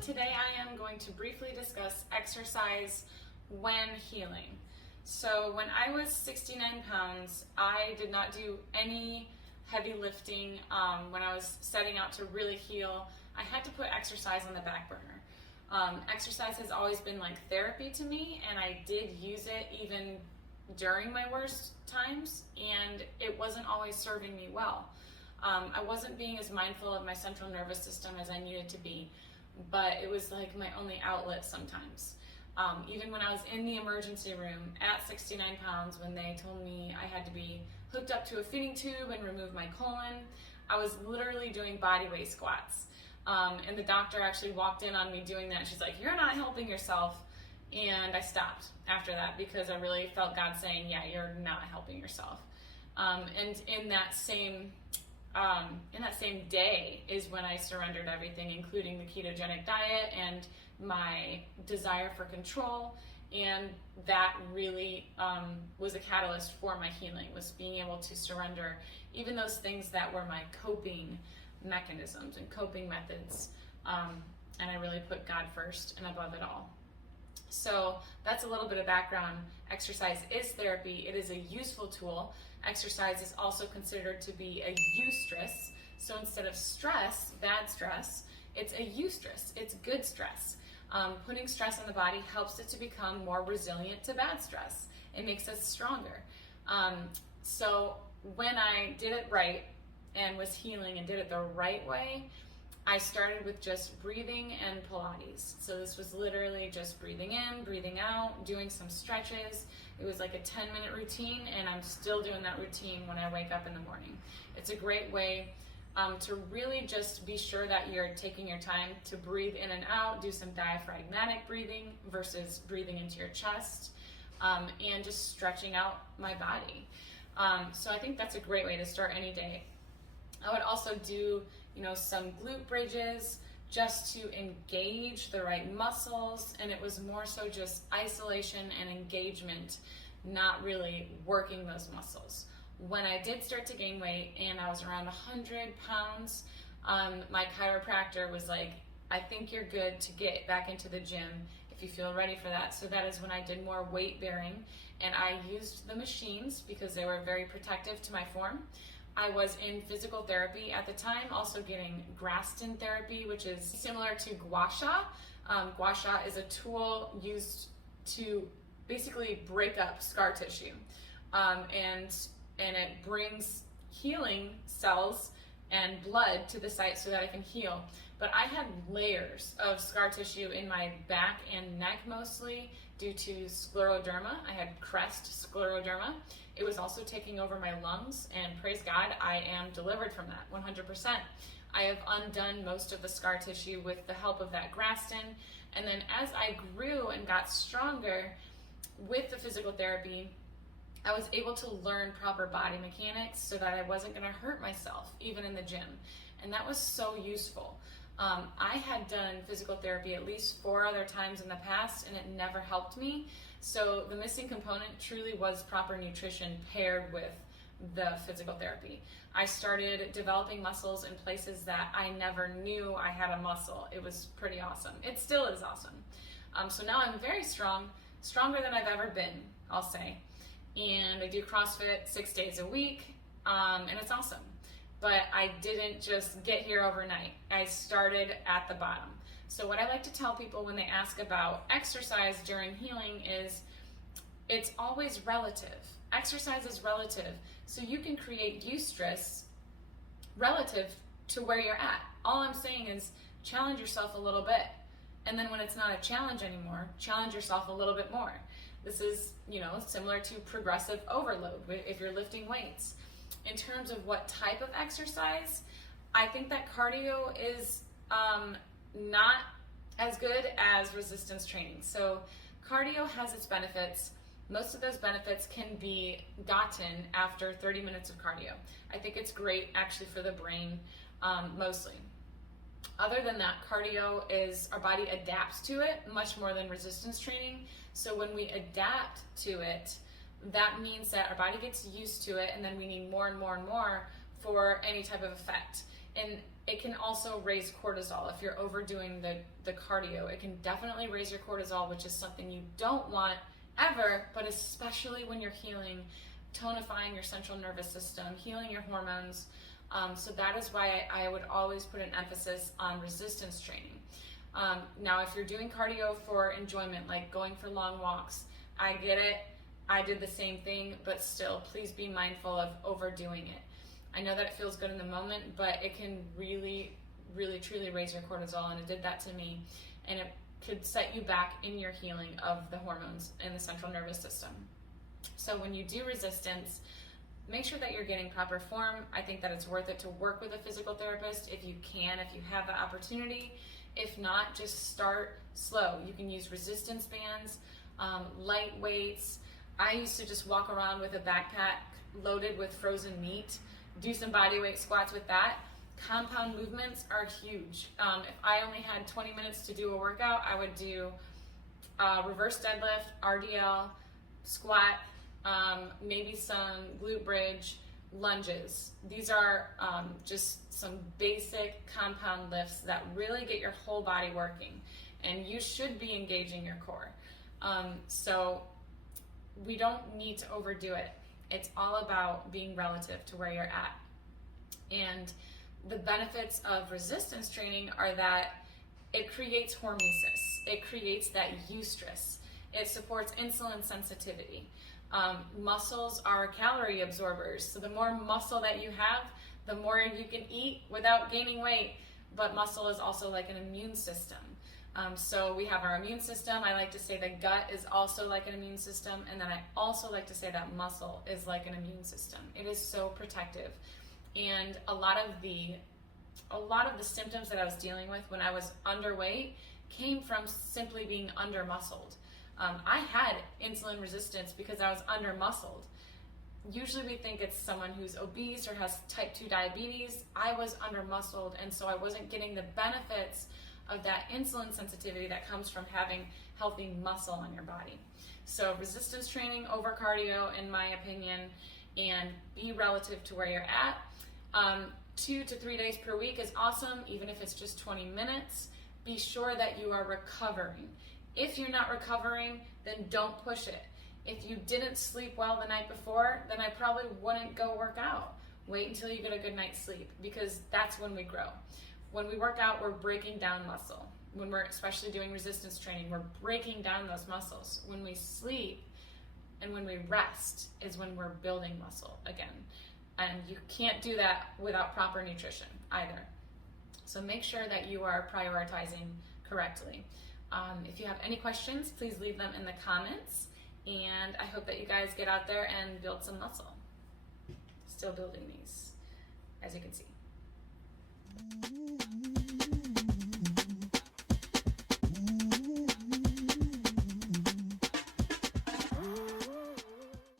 today I am going to briefly discuss exercise when healing. So when I was 69 pounds, I did not do any heavy lifting. When I was setting out to really heal, I had to put exercise on the back burner. Exercise has always been like therapy to me, and I did use it even during my worst times, and it wasn't always serving me well. I wasn't being as mindful of my central nervous system as I needed to be, but it was like my only outlet sometimes. Even when I was in the emergency room at 69 pounds, when they told me I had to be hooked up to a feeding tube and remove my colon, I was literally doing body weight squats. And the doctor actually walked in on me doing that. She's like, "You're not helping yourself." And I stopped after that because I really felt God saying, "Yeah, you're not helping yourself." And in that same day is when I surrendered everything, including the ketogenic diet and my desire for control. And that really was a catalyst for my healing, was being able to surrender even those things that were my coping mechanisms and coping methods. And I really put God first and above it all. So that's a little bit of background. Exercise is therapy. It is a useful tool. Exercise is also considered to be a eustress. So instead of stress, bad stress, it's a eustress. It's good stress. Putting stress on the body helps it to become more resilient to bad stress. It makes us stronger. So when I did it right and was healing and did it the right way, I started with just breathing and Pilates. So this was literally just breathing in, breathing out, doing some stretches. It was like a 10-minute routine, and I'm still doing that routine when I wake up in the morning. It's a great way to really just be sure that you're taking your time to breathe in and out, do some diaphragmatic breathing versus breathing into your chest, and just stretching out my body. So I think that's a great way to start any day. I would also do, some glute bridges just to engage the right muscles, and it was more so just isolation and engagement, not really working those muscles. When I did start to gain weight and I was around 100 pounds, my chiropractor was like, "I think you're good to get back into the gym if you feel ready for that." So that is when I did more weight bearing, and I used the machines because they were very protective to my form. I was in physical therapy at the time, also getting Graston therapy, which is similar to gua sha. Gua sha is a tool used to basically break up scar tissue, and it brings healing cells and blood to the site so that I can heal. But I had layers of scar tissue in my back and neck, mostly due to scleroderma. I had crest scleroderma. It was also taking over my lungs, and praise God, I am delivered from that 100%. I have undone most of the scar tissue with the help of that Graston. And then as I grew and got stronger with the physical therapy, I was able to learn proper body mechanics so that I wasn't going to hurt myself, even in the gym. And that was so useful. I had done physical therapy at least 4 other times in the past, and it never helped me. So the missing component truly was proper nutrition paired with the physical therapy. I started developing muscles in places that I never knew I had a muscle. It was pretty awesome. It still is awesome. So now I'm very strong, stronger than I've ever been, I'll say. And I do CrossFit 6 days a week, and it's awesome. But I didn't just get here overnight. I started at the bottom. So what I like to tell people when they ask about exercise during healing is it's always relative. Exercise is relative. So you can create eustress relative to where you're at. All I'm saying is challenge yourself a little bit. And then when it's not a challenge anymore, challenge yourself a little bit more. This is, similar to progressive overload if you're lifting weights. In terms of what type of exercise, I think that cardio is not as good as resistance training. So cardio has its benefits. Most of those benefits can be gotten after 30 minutes of cardio. I think it's great actually for the brain, mostly. Other than that, cardio is, our body adapts to it much more than resistance training. So when we adapt to it, that means that our body gets used to it, and then we need more and more and more for any type of effect. And it can also raise cortisol. If you're overdoing the cardio, it can definitely raise your cortisol, which is something you don't want ever, but especially when you're healing, tonifying your central nervous system, healing your hormones. So that is why I would always put an emphasis on resistance training. Now, if you're doing cardio for enjoyment, like going for long walks, I get it. I did the same thing, but still, please be mindful of overdoing it. I know that it feels good in the moment, but it can really, really, truly raise your cortisol, and it did that to me. And it could set you back in your healing of the hormones in the central nervous system. So when you do resistance, make sure that you're getting proper form. I think that it's worth it to work with a physical therapist if you can, if you have the opportunity. If not, just start slow. You can use resistance bands, light weights. I used to just walk around with a backpack loaded with frozen meat, do some body weight squats with that. Compound movements are huge. If I only had 20 minutes to do a workout, I would do reverse deadlift, RDL, squat, maybe some glute bridge, lunges. These are just some basic compound lifts that really get your whole body working, and you should be engaging your core. So we don't need to overdo it. It's all about being relative to where you're at. And the benefits of resistance training are that it creates hormesis. It creates that eustress. It supports insulin sensitivity. Muscles are calorie absorbers. So the more muscle that you have, the more you can eat without gaining weight. But muscle is also like an immune system. So we have our immune system. I like to say the gut is also like an immune system. And then I also like to say that muscle is like an immune system. It is so protective. And a lot of the symptoms that I was dealing with when I was underweight came from simply being under-muscled. I had insulin resistance because I was under-muscled. Usually we think it's someone who's obese or has type 2 diabetes. I was under-muscled, and so I wasn't getting the benefits of that insulin sensitivity that comes from having healthy muscle on your body. So resistance training over cardio, in my opinion, and be relative to where you're at. 2 to 3 days per week is awesome, even if it's just 20 minutes. Be sure that you are recovering. If you're not recovering, then don't push it. If you didn't sleep well the night before, then I probably wouldn't go work out. Wait until you get a good night's sleep, because that's when we grow. When we work out, we're breaking down muscle. When we're especially doing resistance training, we're breaking down those muscles. When we sleep and when we rest is when we're building muscle again. And you can't do that without proper nutrition either. So make sure that you are prioritizing correctly. If you have any questions, please leave them in the comments. And I hope that you guys get out there and build some muscle. Still building these, as you can see.